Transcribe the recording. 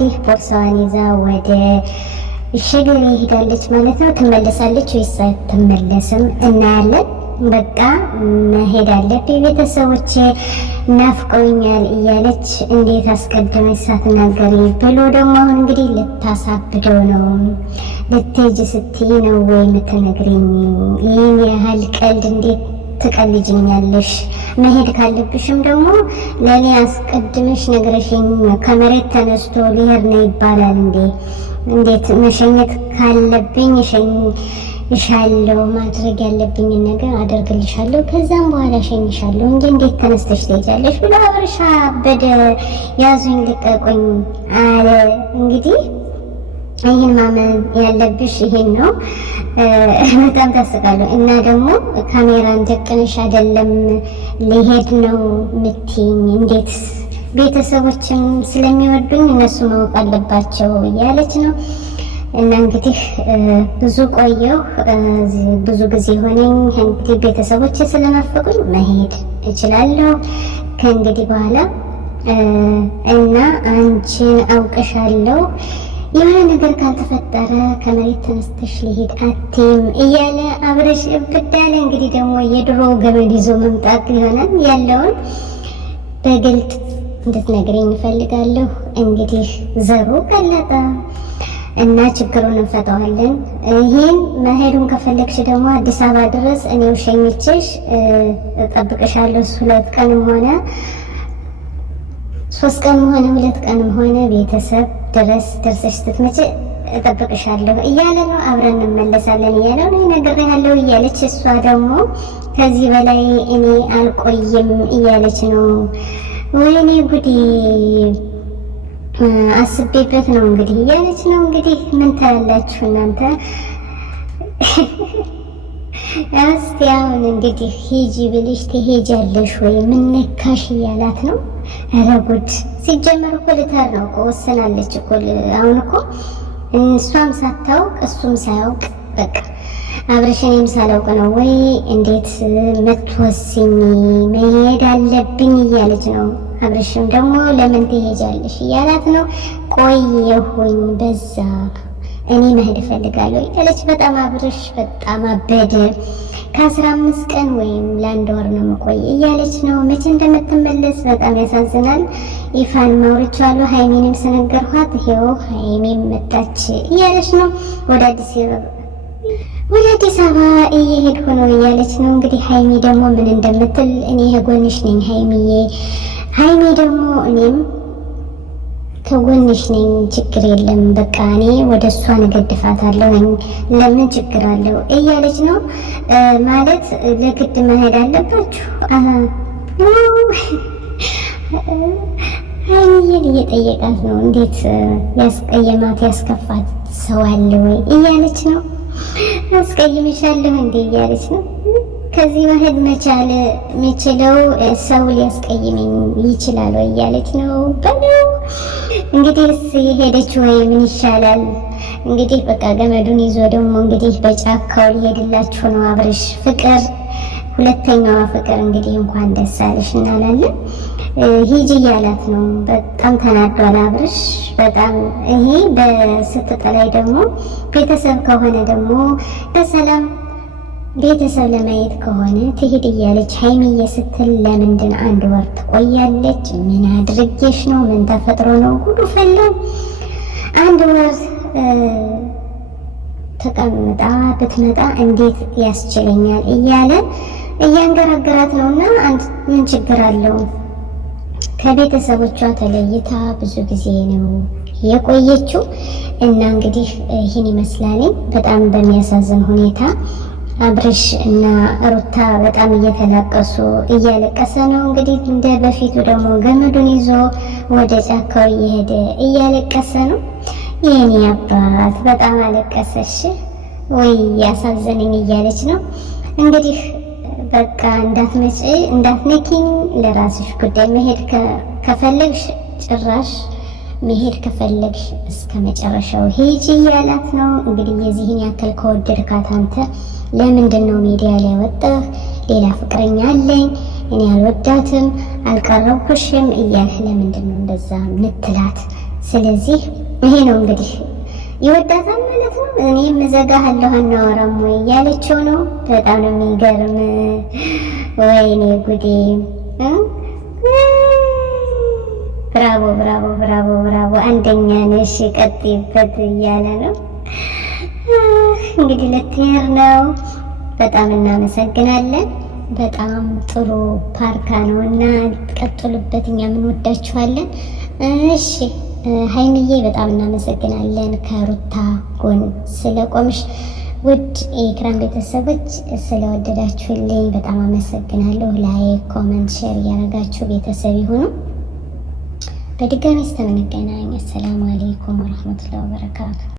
እንግዲህ ቦርሳዋን ይዛ ወደ ሸገሌ ሄዳለች ማለት ነው። ትመለሳለች ወይስ አትመለስም እናያለን። በቃ መሄድ አለብኝ ቤተሰቦቼ ናፍቀውኛል እያለች እንዴት አስቀድመች ሳትናገሪ ብሎ ደግሞ አሁን እንግዲህ ልታሳብደው ነው። ልትሄጂ ስትይ ነው ወይ የምትነግሪኝ? ይህን ያህል ቀልድ እንዴት ትቀልጅኛለሽ? መሄድ ካለብሽም ደግሞ ለእኔ አስቀድመሽ ነግረሽኝ ከመሬት ተነስቶ ሊሄድ ነው ይባላል እንዴ? እንዴት መሸኘት ካለብኝ እሸኝሻለሁ፣ ማድረግ ያለብኝን ነገር አደርግልሻለሁ፣ ከዛም በኋላ እሸኝሻለሁ እንጂ እንዴት ተነስተሽ ትሄጃለሽ ብሎ አብርሽ አበደ። ያዙኝ ልቀቁኝ አለ። እንግዲህ ይህን ማመን ያለብሽ ይሄን ነው። በጣም ታስቃለሁ። እና ደግሞ ካሜራን ደቅነሽ አይደለም ሊሄድ ነው ምትይኝ? እንዴት ቤተሰቦችም ስለሚወዱኝ እነሱ ማወቅ አለባቸው እያለች ነው። እና እንግዲህ ብዙ ቆየሁ፣ ብዙ ጊዜ ሆነኝ። እንግዲህ ቤተሰቦች ስለናፈቁኝ መሄድ እችላለሁ ከእንግዲህ በኋላ እና አንቺን አውቅሻለሁ፣ የሆነ ነገር ካልተፈጠረ ከመሬት ተነስተሽ ሊሄድ አትይም እያለ አብረሽ እብዳለ። እንግዲህ ደግሞ የድሮ ገመድ ይዞ መምጣት ይሆናል። ያለውን በግልጥ እንድትነግረኝ እፈልጋለሁ። እንግዲህ ዘሩ ቀለጠ እና ችግሩን እንፈታዋለን። ይሄን መሄዱን ከፈለግሽ ደግሞ አዲስ አበባ ድረስ እኔው ሸኝቼሽ እጠብቅሻለሁ። 2 ቀንም ሆነ 3 ቀንም ሆነ 2 ቀንም ሆነ ቤተሰብ ድረስ ደርሰሽ ስትመጪ እጠብቅሻለሁ እያለ ነው። አብረን እንመለሳለን እያለ ነው። እነግርሃለሁ እያለች እሷ ደግሞ ከዚህ በላይ እኔ አልቆይም እያለች ነው። ወይኔ ጉዴ አስቤበት ነው እንግዲህ እያለች ነው። እንግዲህ ምን ታያላችሁ እናንተ? እስቲ አሁን እንግዲህ ሂጂ ብልሽ ትሄጃለሽ ወይ? ምን ነካሽ እያላት ነው። ኧረ ጉድ! ሲጀመር እኮ ልታር ነው እኮ ወሰናለች እኮ። አሁን እኮ እሷም ሳታውቅ እሱም ሳያውቅ በቃ አብረሽኔም ሳላውቅ ነው ወይ እንዴት ምትወስኝ? መሄድ አለብኝ እያለች ነው። አብረሽም ደግሞ ለምን ትሄጃለሽ እያላት ነው። ቆየሁኝ በዛ እኔ መሄድ እፈልጋለሁ እያለች በጣም አብረሽ በጣም አበደ። ከ15 ቀን ወይም ለ1 ወር ነው የምቆይ እያለች ነው። መቼ እንደምትመለስ በጣም ያሳዝናል። ይፋን ማውርቻለሁ፣ ሃይሚንም ስነገርኳት ይሄው ሃይሚም መጣች እያለች ነው። ወደ አዲስ አበባ እየሄድኩ ነው እያለች ነው። እንግዲህ ሃይሚ ደግሞ ምን እንደምትል እኔ ከጎንሽ ነኝ ሃይሚዬ፣ ሃይሚ ደግሞ እኔም ከጎንሽ ነኝ፣ ችግር የለም በቃ እኔ ወደ እሷ እገድፋታለሁ፣ ለምን ችግር አለው እያለች ነው። ማለት ለግድ መሄድ አለባችሁ ሃይሚዬን እየጠየቃት ነው። እንዴት ያስቀየማት ያስከፋት ሰው አለ ወይ እያለች ነው። አስቀይምሻለሁ እንዴ እያለች ነው። ከዚህ መሄድ መቻል የሚችለው ሰው ሊያስቀይመኝ ይችላል ወይ እያለች ነው። በለው እንግዲህ የሄደች ወይ ምን ይሻላል እንግዲህ በቃ ገመዱን ይዞ ደግሞ እንግዲህ በጫካው ሊሄድላችሁ ነው። አብርሽ ፍቅር፣ ሁለተኛዋ ፍቅር እንግዲህ እንኳን ደስ አለሽ እናላለን። ሂጂ እያላት ነው። በጣም ተናዷል አብርሽ በጣም። ይሄ በስትጠላይ ደግሞ ቤተሰብ ከሆነ ደግሞ በሰላም ቤተሰብ ለማየት ከሆነ ትሄድ እያለች ሃይሚዬ ስትል ለምንድን 1 ወር ትቆያለች? ምን አድርጌሽ ነው? ምን ተፈጥሮ ነው? ጉዱ ፈላ። 1 ወር ተቀምጣ ብትመጣ እንዴት ያስችለኛል እያለ እያንገራገራት ነውና ምን ችግር አለው? ከቤተሰቦቿ ተለይታ ብዙ ጊዜ ነው የቆየችው እና እንግዲህ ይህን ይመስላል። በጣም በሚያሳዝን ሁኔታ አብርሽ እና ሩታ በጣም እየተላቀሱ እያለቀሰ ነው። እንግዲህ እንደ በፊቱ ደግሞ ገመዱን ይዞ ወደ ጫካው እየሄደ እያለቀሰ ነው። የኔ አባት በጣም አለቀሰሽ ወይ ያሳዘነኝ እያለች ነው። እንግዲህ በቃ እንዳትመጪ እንዳትነኪኝ፣ ለራስሽ ጉዳይ መሄድ ከፈለግሽ ጭራሽ መሄድ ከፈለግሽ እስከ መጨረሻው ሂጂ እያላት ነው። እንግዲህ የዚህን ያክል ከወደድካት አንተ ለምንድን ነው ሚዲያ ላይ ወጣህ? ሌላ ፍቅረኛ አለኝ እኔ አልወዳትም አልቀረብኩሽም እያልህ ለምንድን ነው እንደዛ ምትላት? ስለዚህ ይሄ ነው እንግዲህ ይወዳታል ማለት ነው። እኔም እዘጋሃለሁ አናወራም ወይ እያለችው ነው። በጣም ነው የሚገርም። ወይኔ ጉዴ! ብራቮ ብራቮ ብራቮ ብራቮ! አንደኛ ነሽ፣ ቀጥይበት እያለ ነው እንግዲህ። ልትሄድ ነው። በጣም እናመሰግናለን። በጣም ጥሩ ፓርካ ነው እና ቀጥሉበት። እኛ ምን ወዳችኋለን። እሺ ሀይሚዬ በጣም እናመሰግናለን ከሩታ ጎን ስለቆምሽ። ውድ የኢክራም ቤተሰቦች ስለወደዳችሁልኝ በጣም አመሰግናለሁ። ላይክ፣ ኮመንት፣ ሼር እያደረጋችሁ ቤተሰብ ይሁኑ። በድጋሚ እስከምንገናኝ አሰላሙ አለይኩም ወራህመቱላሂ ወበረካቱ።